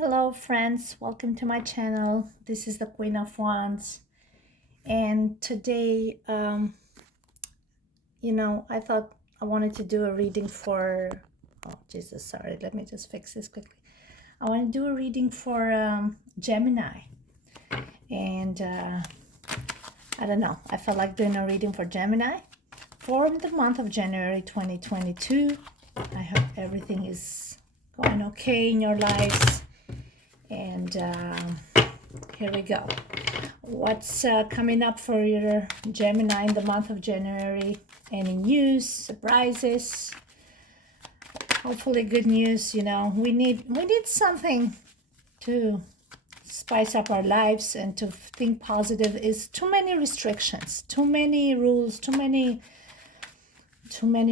Hello friends, welcome to my channel. This is the Queen of Wands, and today I thought I wanted to do a reading for sorry, let me just fix this quickly. I want to do a reading for Gemini, and I don't know, I felt like doing a reading for Gemini for the month of January 2022. I hope everything is going okay in your lives. And here we go. What's coming up for your Gemini in the month of January? Any news, surprises? Hopefully good news. We need something to spice up our lives and to think positive. Is too many restrictions, too many rules, too many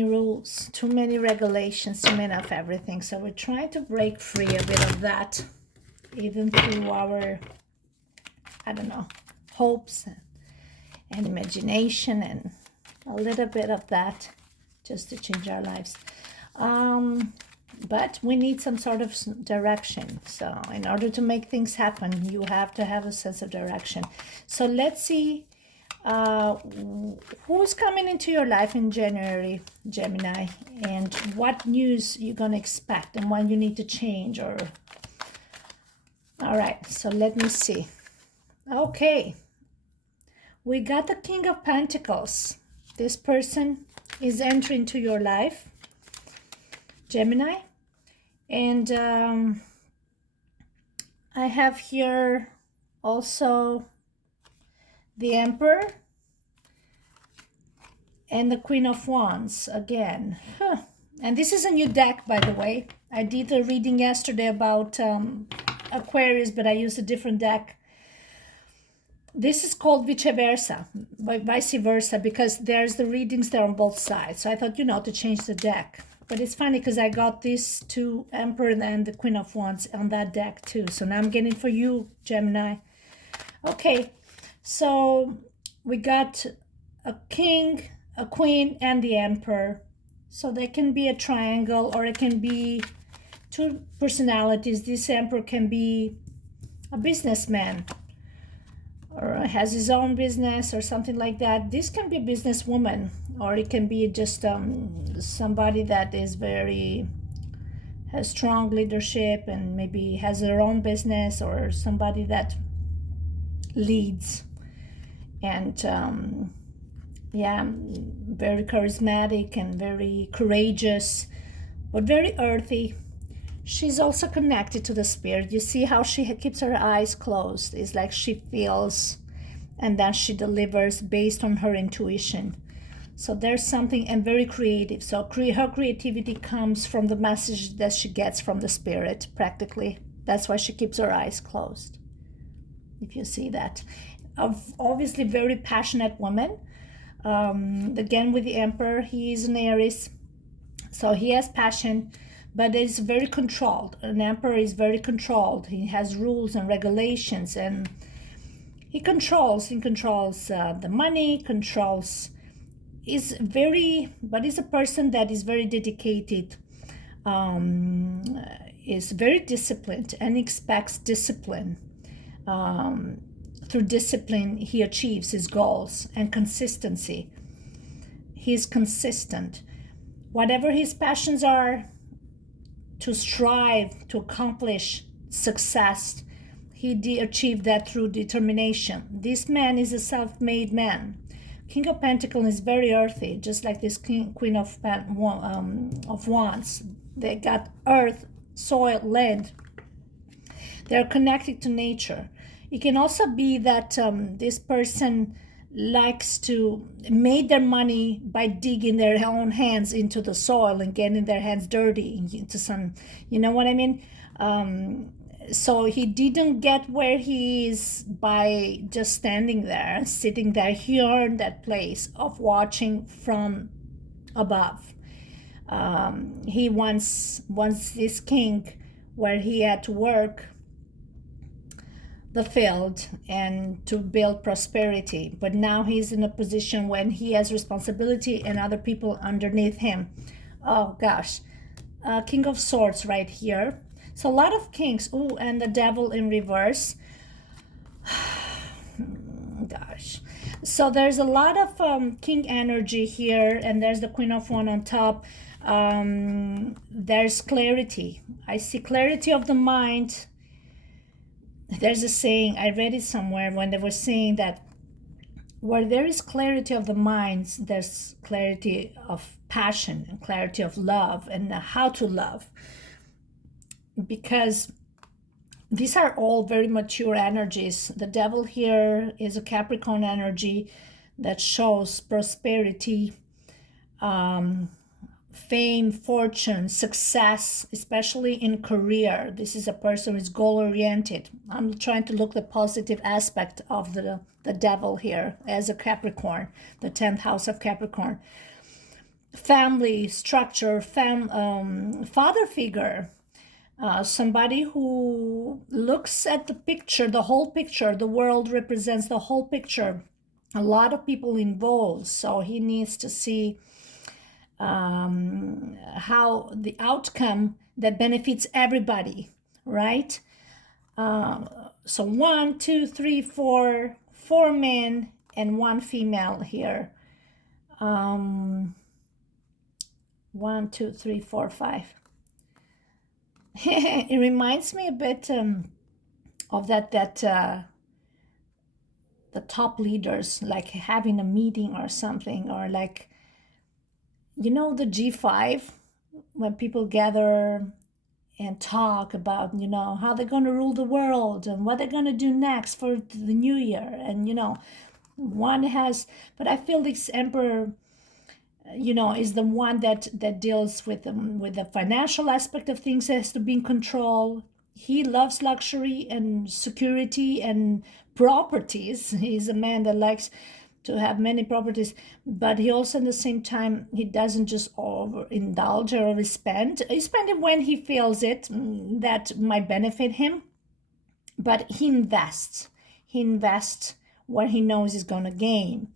rules, too many regulations, too many of everything. So we're trying to break free a bit of that, even through our, hopes and imagination and a little bit of that just to change our lives. But we need some sort of direction. So in order to make things happen, you have to have a sense of direction. So let's see who's coming into your life in January, Gemini, and what news you're going to expect and what you need to change. Or all right, so let me see. Okay, we got the King of Pentacles. This person is entering into your life, Gemini, and I have here also the Emperor and the Queen of Wands again. And this is a new deck, by the way. I did a reading yesterday about Aquarius, but I used a different deck. This is called vice versa, because there's the readings there on both sides. So I thought, to change the deck. But it's funny because I got these two, Emperor and the Queen of Wands, on that deck too. So now I'm getting for you, Gemini. Okay, so we got a king, a queen, and the Emperor. So they can be a triangle, or it can be two personalities. This Emperor can be a businessman, or has his own business or something like that. This can be a businesswoman, or it can be just somebody that is has strong leadership and maybe has their own business, or somebody that leads and very charismatic and very courageous, but very earthy. She's also connected to the spirit. You see how she keeps her eyes closed. It's like she feels and then she delivers based on her intuition. So there's something, and very creative. So her creativity comes from the message that she gets from the spirit, practically. That's why she keeps her eyes closed, if you see that. Obviously very passionate woman. Again, with the Emperor, he is an Aries, so he has passion, but it's very controlled. An Emperor is very controlled. He has rules and regulations, and he controls the money, but he's a person that is very dedicated, is very disciplined, and expects discipline. Through discipline, he achieves his goals, and consistency. He's consistent. Whatever his passions are, to strive to accomplish success, he achieved that through determination. This man is a self-made man. King of Pentacles is very earthy, just like this Queen of Wands. They got earth, soil, land. They're connected to nature. It can also be that this person likes to make their money by digging their own hands into the soil and getting their hands dirty into some, you know what I mean? So he didn't get where he is by just standing there, sitting there. He earned that place of watching from above. He once this king, where he had to work the field and to build prosperity, but now he's in a position when he has responsibility and other people underneath him. Oh gosh, King of Swords right here. So a lot of kings. Oh, and the devil in reverse. Gosh. So there's a lot of king energy here, and there's the Queen of Wands on top. There's clarity. I see clarity of the mind. There's a saying, I read it somewhere when they were saying that where there is clarity of the mind, there's clarity of passion and clarity of love and how to love. Because these are all very mature energies. The devil here is a Capricorn energy that shows prosperity, fame, fortune, success, especially in career. This is a person who is goal-oriented. I'm trying to look the positive aspect of the devil here as a Capricorn, the 10th house of Capricorn. Family, structure, father figure, somebody who looks at the picture, the whole picture. The world represents the whole picture. A lot of people involved, so he needs to see how the outcome that benefits everybody, right? So 1, 2, 3, 4, 4 men and 1 female here. 1, 2, 3, 4, 5. It reminds me a bit of that the top leaders, like having a meeting or something, or like, you know, the G5, when people gather and talk about, you know, how they're going to rule the world and what they're going to do next for the new year. And, you know, one has, but I feel this emperor, you know, is the one that deals with the financial aspect of things, has to be in control. He loves luxury and security and properties. He's a man that likes to have many properties, but he also, at the same time, he doesn't just overindulge or overspend. He spends it when he feels it that might benefit him, but he invests. He invests what he knows he's going to gain.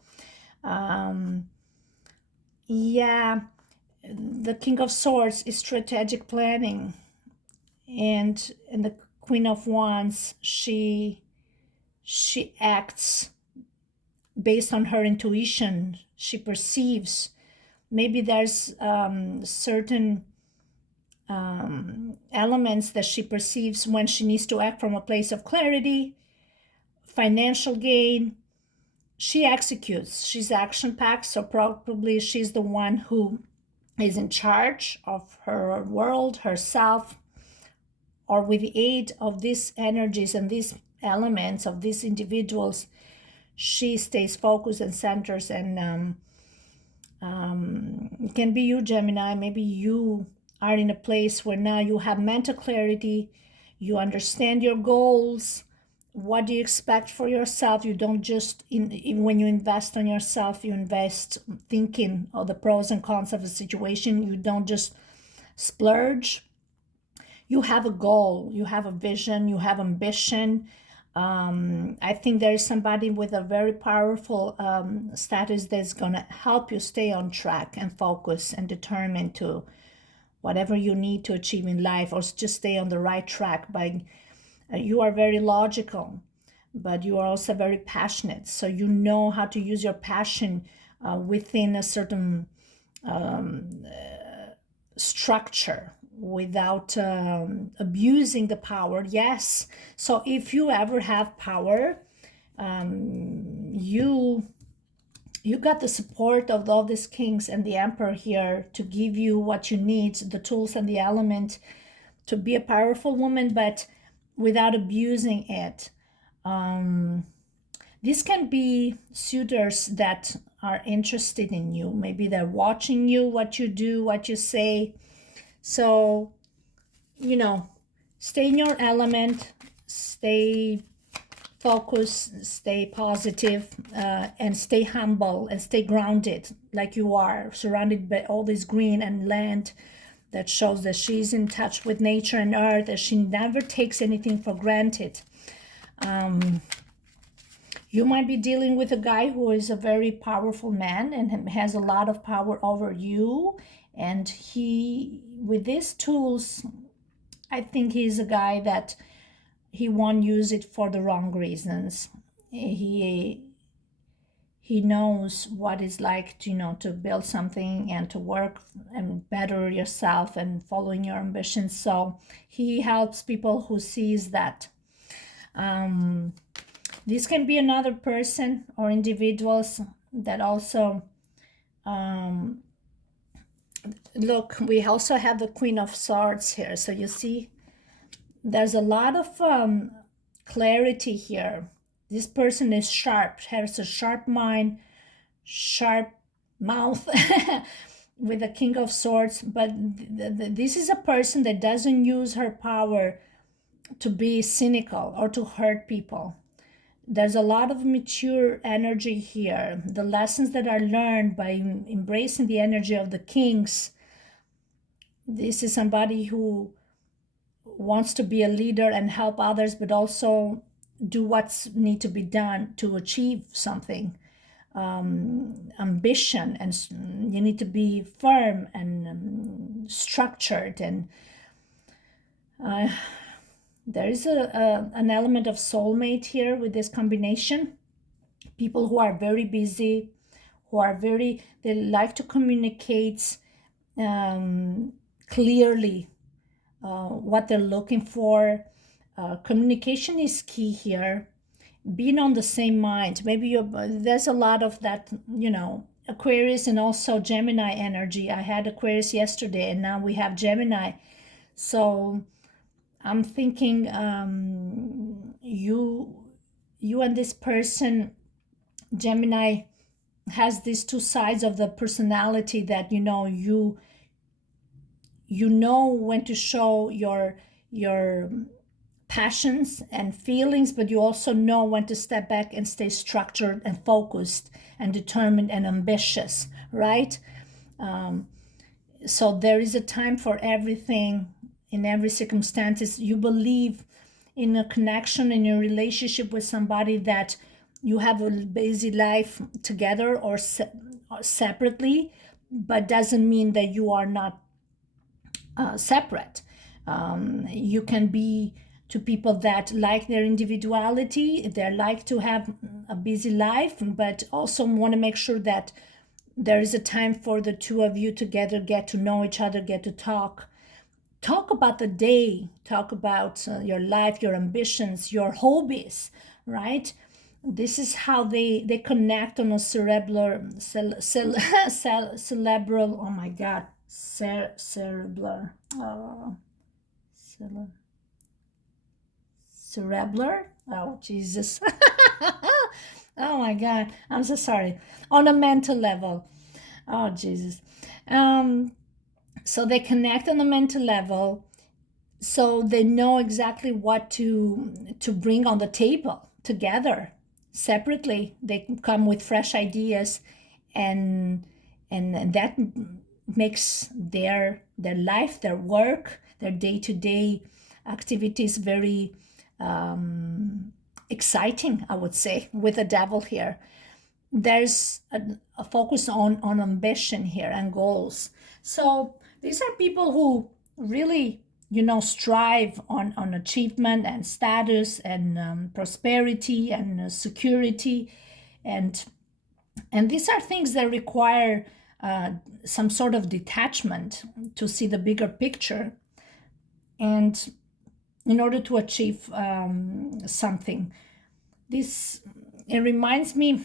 Yeah, the King of Swords is strategic planning, and the Queen of Wands, she acts based on her intuition. She perceives. Maybe there's certain elements that she perceives when she needs to act from a place of clarity, financial gain. She executes. She's action-packed, so probably she's the one who is in charge of her world, herself, or with the aid of these energies and these elements of these individuals, she stays focused and centers. And it can be you, Gemini. Maybe you are in a place where now you have mental clarity, you understand your goals, what do you expect for yourself. You don't just, when you invest on yourself, you invest thinking of the pros and cons of the situation. You don't just splurge. You have a goal, you have a vision, you have ambition. I think there is somebody with a very powerful status that's going to help you stay on track and focus and determined to whatever you need to achieve in life, or just stay on the right track. By you are very logical, but you are also very passionate. So you know how to use your passion within a certain structure without abusing the power. Yes. So if you ever have power, you got the support of all these kings and the emperor here to give you what you need, the tools and the element to be a powerful woman, but without abusing it. These can be suitors that are interested in you. Maybe they're watching you, what you do, what you say. So, you know, stay in your element, stay focused, stay positive, and stay humble and stay grounded, like you are, surrounded by all this green and land that shows that she's in touch with nature and earth, that she never takes anything for granted. You might be dealing with a guy who is a very powerful man and has a lot of power over you. And he, with these tools, I think he's a guy that he won't use it for the wrong reasons. He he knows what it's like to, to build something and to work and better yourself and following your ambitions. So he helps people who sees that. This can be another person or individuals that also look. We also have the Queen of Swords here, so you see there's a lot of clarity here. This person is sharp, has a sharp mind, sharp mouth with the King of Swords, but this is a person that doesn't use her power to be cynical or to hurt people. There's a lot of mature energy here. The lessons that are learned by embracing the energy of the kings. This is somebody who wants to be a leader and help others, but also do what's need to be done to achieve something. Ambition, and you need to be firm and structured, and there is an element of soulmate here with this combination. People who are very busy, they like to communicate clearly what they're looking for. Communication is key here. Being on the same mind. Maybe there's a lot of that, Aquarius and also Gemini energy. I had Aquarius yesterday and now we have Gemini. So I'm thinking you and this person, Gemini, has these two sides of the personality that you know when to show your passions and feelings, but you also know when to step back and stay structured and focused and determined and ambitious, right? So there is a time for everything in every circumstances. You believe in a connection, in your relationship with somebody, that you have a busy life together or separately, but doesn't mean that you are not separate. You can be to people that like their individuality, they like to have a busy life, but also want to make sure that there is a time for the two of you together, get to know each other, get to talk about the day, talk about your life, your ambitions, your hobbies, right? This is how they connect on a cerebral, oh my God, cerebral, cerebral, oh Jesus. Oh my God, I'm so sorry. On a mental level, oh Jesus. So they connect on a mental level, so they know exactly what to bring on the table together. Separately they come with fresh ideas, and that makes their life, their work, their day-to-day activities very exciting, I would say, with the devil here. There's a focus on ambition here and goals. So these are people who really strive on achievement and status and prosperity and security, and these are things that require some sort of detachment to see the bigger picture, and in order to achieve something. It reminds me,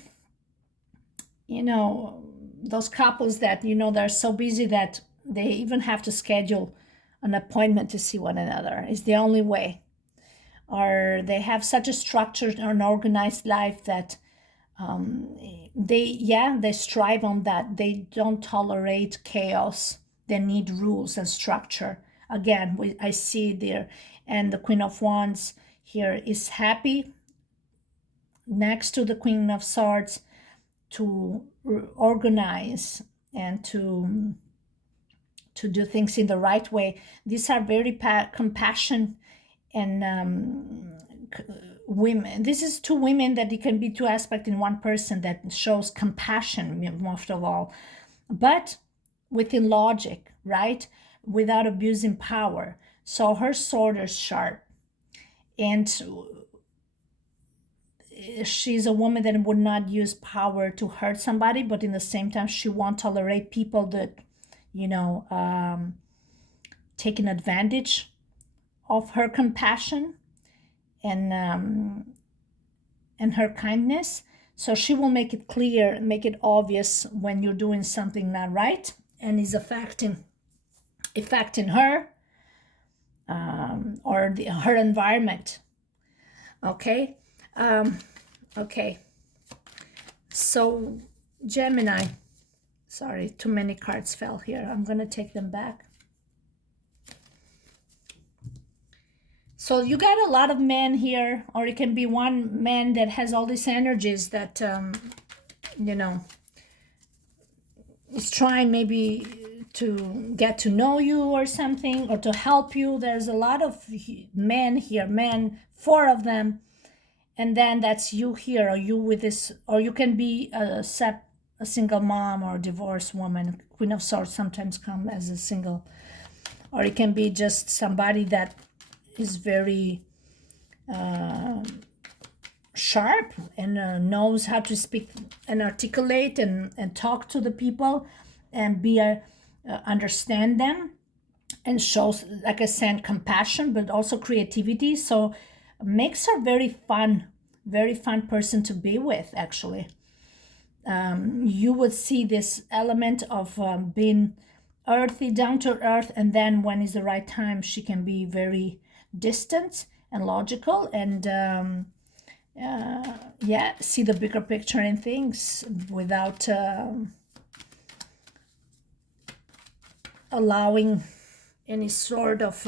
those couples that they're so busy that they even have to schedule an appointment to see one another. It's the only way. Or they have such a structured and organized life that they strive on that. They don't tolerate chaos. They need rules and structure. Again, I see there, and the Queen of Wands here is happy next to the Queen of Swords to organize and to do things in the right way. These are very compassion and women. This is two women that it can be two aspects in one person that shows compassion most of all, but within logic, right? Without abusing power. So her sword is sharp, and she's a woman that would not use power to hurt somebody, but in the same time, she won't tolerate people that, taking advantage of her compassion and her kindness. So she will make it clear, make it obvious when you're doing something not right and is affecting her or her environment. Okay. Okay. So Gemini, sorry, too many cards fell here. I'm going to take them back. So you got a lot of men here, or it can be one man that has all these energies that, is trying maybe to get to know you or something, or to help you. There's a lot of men here, 4 of them. And then that's you here, or you with this, or you can be a single mom or a divorced woman. Queen of Swords sometimes come as a single, or it can be just somebody that is very sharp and knows how to speak and articulate and talk to the people and be understand them, and shows, like I said, compassion, but also creativity. So makes her very fun person to be with, actually. You would see this element of being earthy, down to earth, and then when is the right time, she can be very distant and logical and see the bigger picture in things without allowing any sort of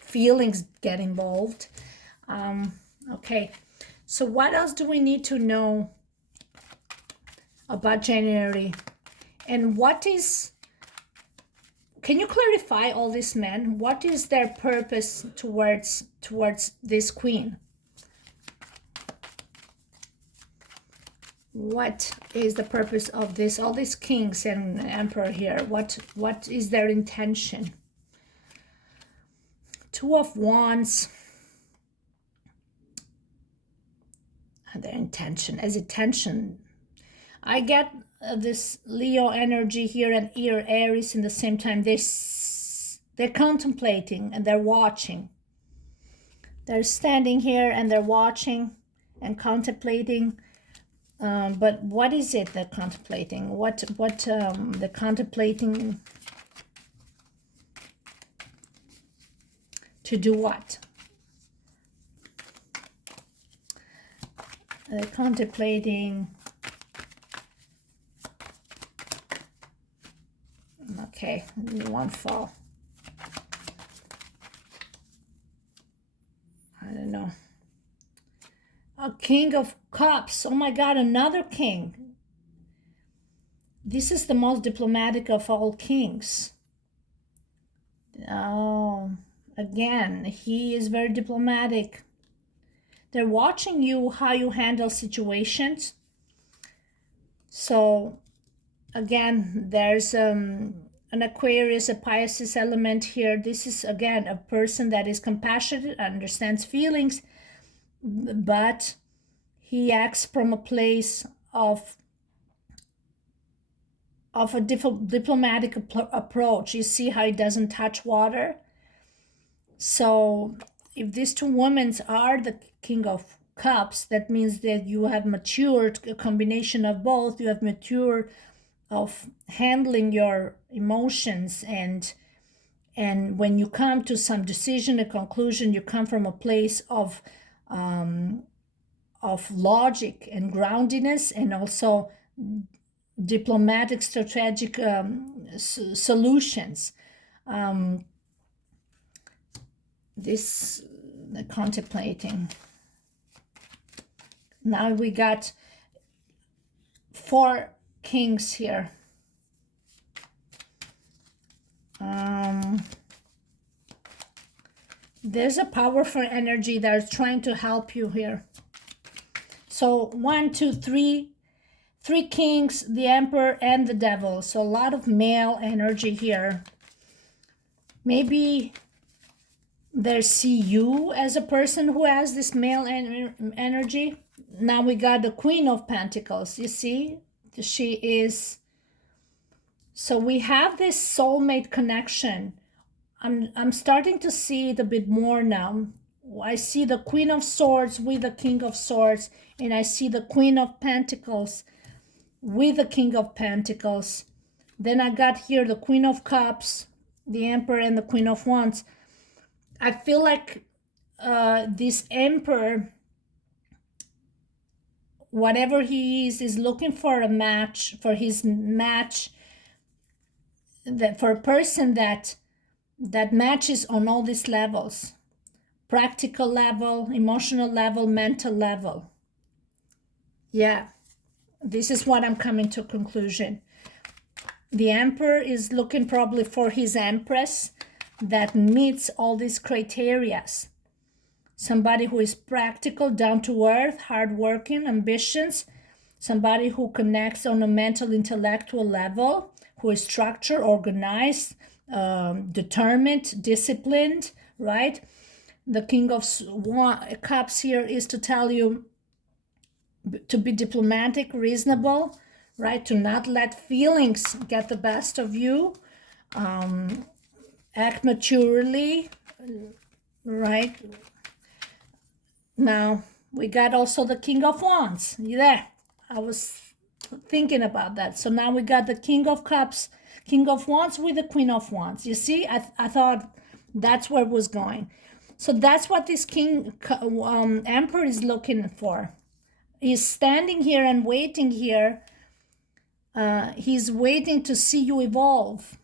feelings get involved. Okay, so what else do we need to know about January? And can you clarify all these men? What is their purpose towards this queen? What is the purpose of all these kings and emperor here? What is their intention? 2 of Wands. Their intention as a tension. I get this Leo energy here and Aries in the same time. They're contemplating and they're watching. They're standing here and they're watching and contemplating. But what is it they're contemplating? What they're contemplating to do what? They're contemplating. Okay, one fall. I don't know. A King of Cups. Oh my God, another king. This is the most diplomatic of all kings. Oh, again, he is very diplomatic. They're watching you, how you handle situations. So, again, there's an Aquarius, a Pisces element here. This is, again, a person that is compassionate, understands feelings, but he acts from a place of a diplomatic approach. You see how he doesn't touch water? So if these 2 women are the King of Cups, that means that you have matured, a combination of both. You have matured of handling your emotions, and when you come to some decision, a conclusion, you come from a place of logic and groundedness, and also diplomatic, strategic solutions. The contemplating. Now we got 4 kings here. There's a powerful energy that's trying to help you here. So 1, 2, 3 kings, the emperor, and the devil. So a lot of male energy here. Maybe They see you as a person who has this male energy. Now we got the Queen of Pentacles. You see, she is. So we have this soulmate connection. I'm starting to see it a bit more now. I see the Queen of Swords with the King of Swords, and I see the Queen of Pentacles with the King of Pentacles. Then I got here the Queen of Cups, the Emperor, and the Queen of Wands. I feel like this Emperor, whatever he is looking for a match, for his match, that for a person that matches on all these levels: practical level, emotional level, mental level. Yeah, this is what I'm coming to conclusion. The Emperor is looking probably for his Empress that meets all these criteria. Somebody who is practical, down to earth, hardworking, ambitious, somebody who connects on a mental, intellectual level, who is structured, organized, determined, disciplined, right? The King of Cups here is to tell you to be diplomatic, reasonable, right? To not let feelings get the best of you. Act maturely, right? Now, we got also the King of Wands. You there? I was thinking about that. So now we got the King of Cups, King of Wands with the Queen of Wands. You see, I thought that's where it was going. So that's what this Emperor is looking for. He's standing here and waiting here. He's waiting to see you evolve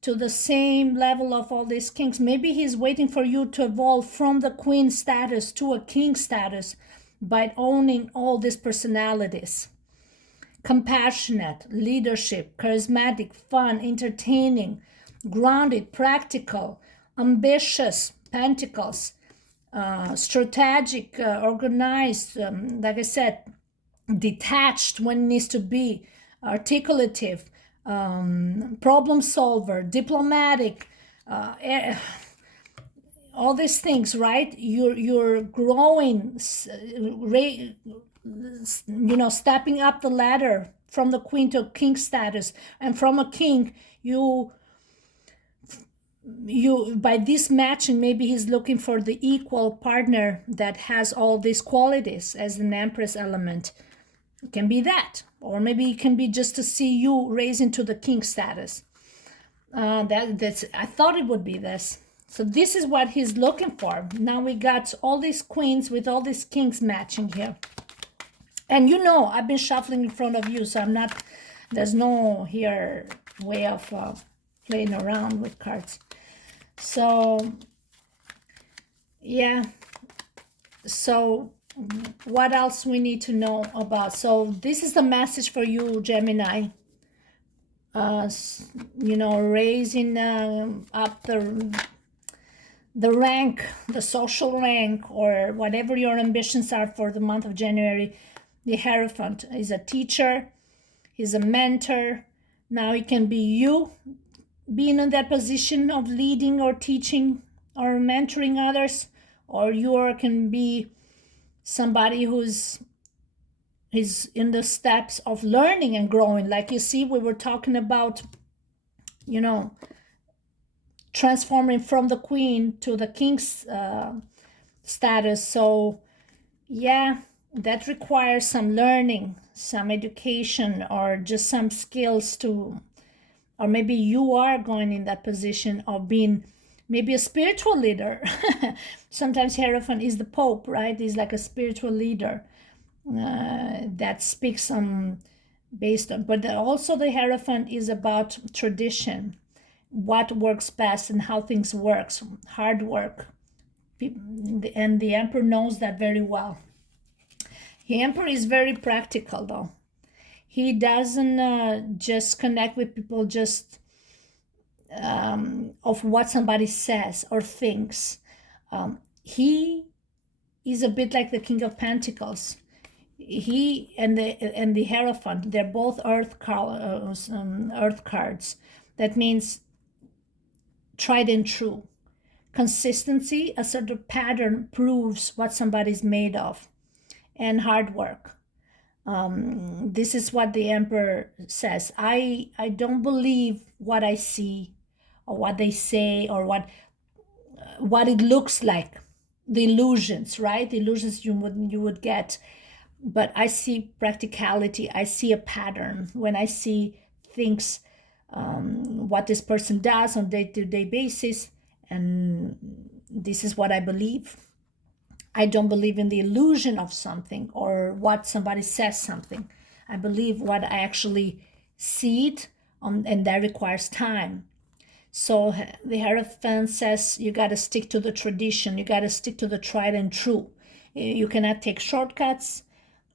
to the same level of all these kings. Maybe he's waiting for you to evolve from the queen status to a king status by owning all these personalities. Compassionate, leadership, charismatic, fun, entertaining, grounded, practical, ambitious, pentacles, strategic, organized, like I said, detached when it needs to be, articulative, problem solver, diplomatic, all these things, right? You're growing, stepping up the ladder from the queen to king status, and from a king, you by this matching, maybe he's looking for the equal partner that has all these qualities as an Empress element. It can be that, or maybe it can be just to see you raise into the king status. That's I thought it would be this. So this is what he's looking for. Now we got all these queens with all these kings matching here. And I've been shuffling in front of you, so I'm not, there's no here way of playing around with cards. So, yeah. So what else we need to know about? So this is the message for you, Gemini. Raising up the rank, the social rank, or whatever your ambitions are for the month of January. The Hierophant is a teacher, he's a mentor. Now it can be you being in that position of leading or teaching or mentoring others, or you can be somebody who's in the steps of learning and growing. Like you see, we were talking about, transforming from the queen to the king's status. So yeah, that requires some learning, some education, or just some skills or maybe you are going in that position of being maybe a spiritual leader. Sometimes Hierophant is the Pope, right? He's like a spiritual leader that speaks based on, but also the Hierophant is about tradition, what works best and how things works, hard work. And the Emperor knows that very well. The Emperor is very practical, though. He doesn't just connect with people just of what somebody says or thinks. He is a bit like the King of Pentacles. He and the Hierophant, they're both earth cards. That means tried and true, Consistency, a sort of pattern, proves what somebody's made of, and hard work. This is what the emperor says. I don't believe what I see or what they say or what it looks like, the illusions, right? The illusions you would get. But I see practicality. I see a pattern when I see things, what this person does on day-to-day basis, and this is what I believe. I don't believe in the illusion of something or what somebody says something. I believe what I actually see it on, and that requires time. So the Hierophant says you got to stick to the tradition. You got to stick to the tried and true. You cannot take shortcuts.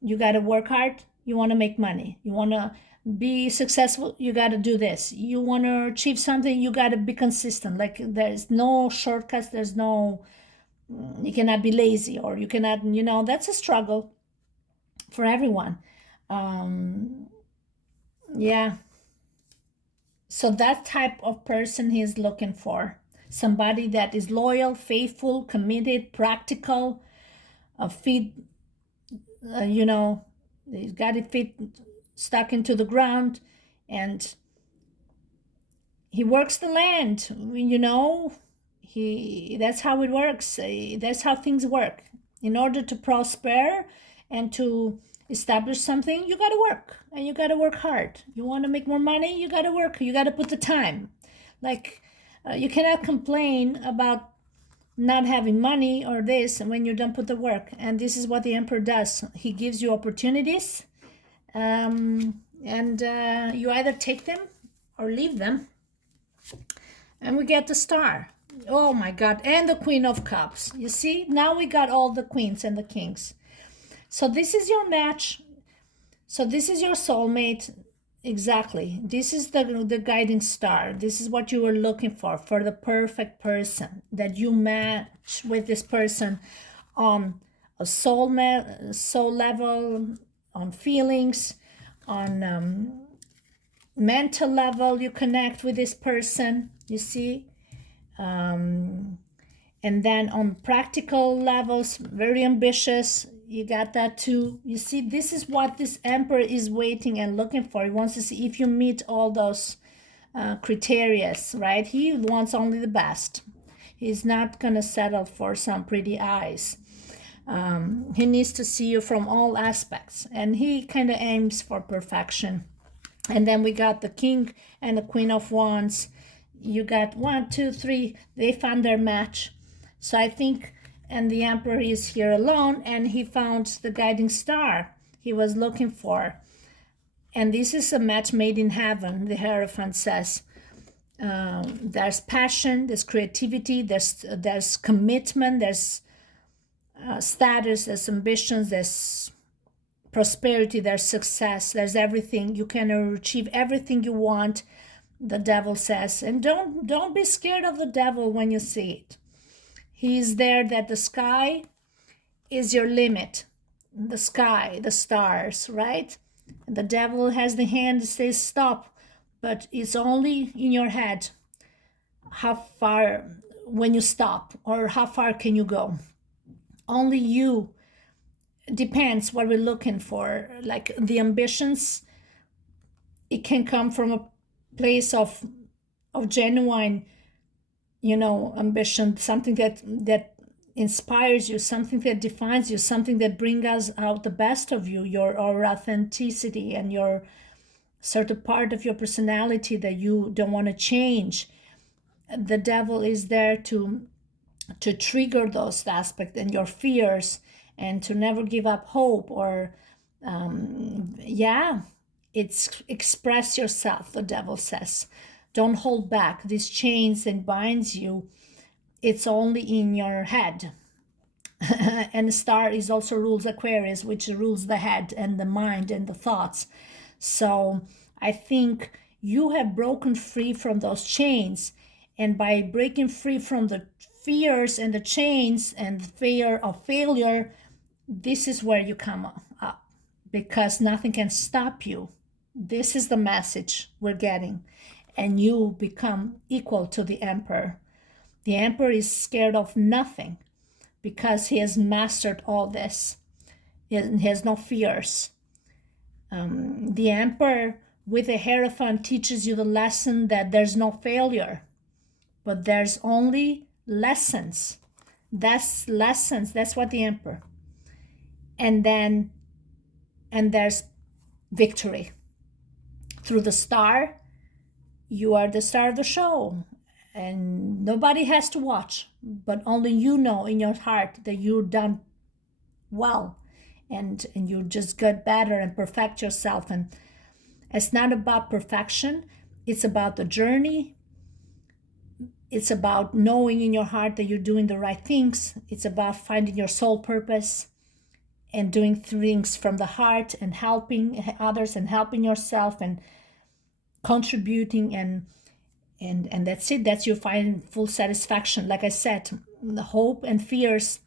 You got to work hard. You want to make money. You want to be successful. You got to do this. You want to achieve something. You got to be consistent. Like there's no shortcuts. There's no, you cannot be lazy, or you cannot, that's a struggle for everyone. Yeah. So that type of person he's looking for. Somebody that is loyal, faithful, committed, practical, feet, he's got his feet stuck into the ground, and he works the land, that's how it works. That's how things work. In order to prosper and to establish something, you got to work, and you got to work hard. You want to make more money, you got to work, you got to put the time. Like you cannot complain about not having money or this when you don't put the work. And this is what the emperor does. He gives you opportunities, and you either take them or leave them. And we get the star. Oh my God. And the Queen of Cups. You see, now we got all the queens and the kings. So this is your match. So this is your soulmate. Exactly. This is the guiding star. This is what you were looking for the perfect person, that you match with this person on a soul level, on feelings, on mental level. You connect with this person, you see. And then on practical levels, very ambitious, you got that too. You see, this is what this emperor is waiting and looking for. He wants to see if you meet all those criteria, right? He wants only the best. He's not gonna settle for some pretty eyes. He needs to see you from all aspects, and he kind of aims for perfection. And then we got the King and the Queen of Wands. You got 1, 2, 3. They found their match. So I think, and the emperor is here alone, and he found the guiding star he was looking for. And this is a match made in heaven, the Hierophant says. There's passion, there's creativity, there's commitment, there's status, there's ambitions, there's prosperity, there's success, there's everything. You can achieve everything you want, the devil says. And don't be scared of the devil when you see it. He's there, that the sky is your limit. The sky, the stars, right? The devil has the hand that says stop, but it's only in your head how far, when you stop, or how far can you go. Only you. Depends what we're looking for. Like the ambitions, it can come from a place of genuine, ambition, something that inspires you, something that defines you, something that brings out the best of you, your authenticity and your certain part of your personality that you don't want to change. The devil is there to trigger those aspects and your fears, and to never give up hope, or it's express yourself, the devil says. Don't hold back. These chains that binds you, it's only in your head. And the star is also rules Aquarius, which rules the head and the mind and the thoughts. So I think you have broken free from those chains, and by breaking free from the fears and the chains and the fear of failure, this is where you come up, because nothing can stop you. This is the message we're getting, and you become equal to the emperor. The Emperor is scared of nothing because he has mastered all this. He has no fears. The Emperor with a Hierophant teaches you the lesson that there's no failure, but there's only lessons. That's lessons. That's what the Emperor. And there's victory. Through the star, you are the star of the show. And nobody has to watch, but only you know in your heart that you've done well, and you just get better and perfect yourself. And it's not about perfection, it's about the journey. It's about knowing in your heart that you're doing the right things. It's about finding your soul purpose and doing things from the heart and helping others and helping yourself and contributing, and that's it. That's you find full satisfaction. Like I said, the hope and fears,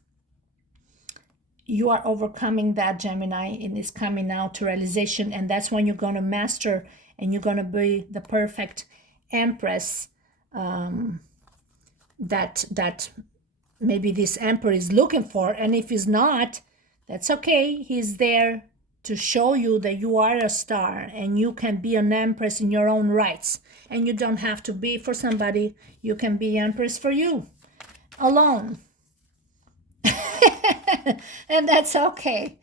you are overcoming that, Gemini, and it's coming out to realization. And that's when you're going to master and you're going to be the perfect Empress that maybe this Emperor is looking for. And if he's not, that's okay. He's there to show you that you are a star and you can be an Empress in your own rights. And you don't have to be for somebody. You can be Empress for you alone. And that's okay.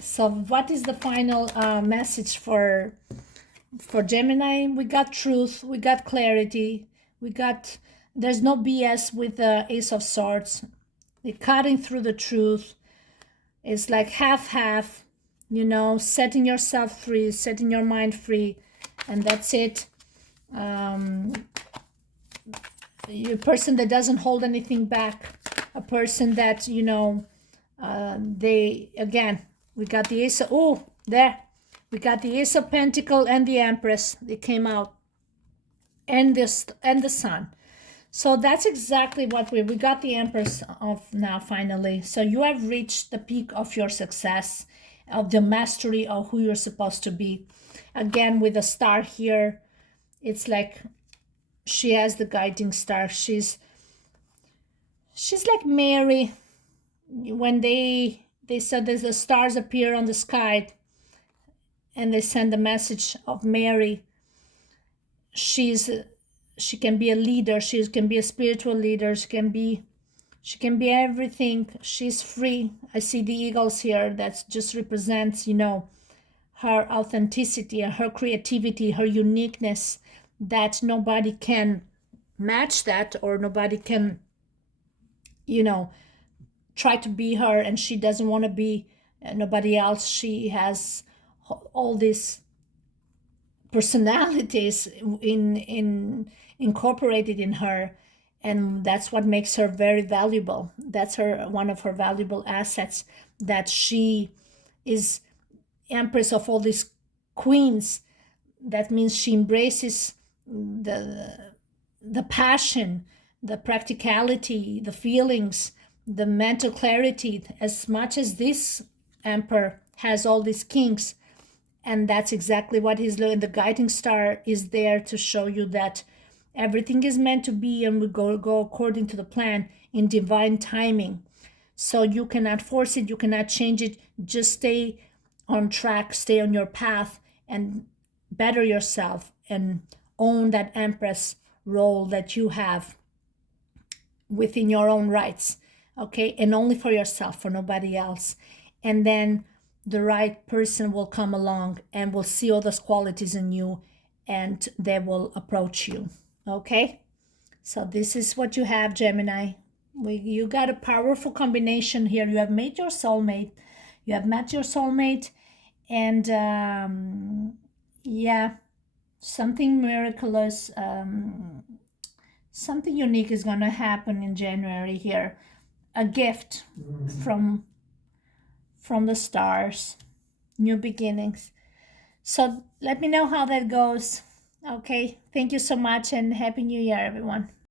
So what is the final message for Gemini? We got truth, we got clarity, there's no BS with the Ace of Swords. They're cutting through the truth. It's like half, setting yourself free, setting your mind free, and that's it. A person that doesn't hold anything back, a person that, we got the Ace of, we got the Ace of Pentacle and the Empress. They came out, and the Sun. So that's exactly what we got the Empress of now, finally. So you have reached the peak of your success, of the mastery of who you're supposed to be. Again, with the star here, it's like she has the guiding star. She's like Mary. When they said the stars appear on the sky and they send the message of Mary, she can be a leader, she can be a spiritual leader, she can be everything. She's free. I see the eagles here. That just represents, her authenticity, her creativity, her uniqueness, that nobody can match that, or nobody can, try to be her, and she doesn't want to be nobody else. She has all these personalities incorporated in her, and that's what makes her very valuable. That's one of her valuable assets, that she is Empress of all these queens. That means she embraces the passion, the practicality, the feelings, the mental clarity, as much as this Emperor has all these kings. And that's exactly what he's doing. The guiding star is there to show you that everything is meant to be and will go according to the plan in divine timing. So you cannot force it, you cannot change it. Just stay on track, stay on your path, and better yourself and own that Empress role that you have within your own rights, okay? And only for yourself, for nobody else. And then the right person will come along and will see all those qualities in you, and they will approach you, okay? So this is what you have, Gemini. You got a powerful combination here. You have made your soulmate. You have met your soulmate, and something miraculous, something unique is going to happen in January here. A gift from the stars, new beginnings. So let me know how that goes. Okay, thank you so much, and Happy New Year, everyone.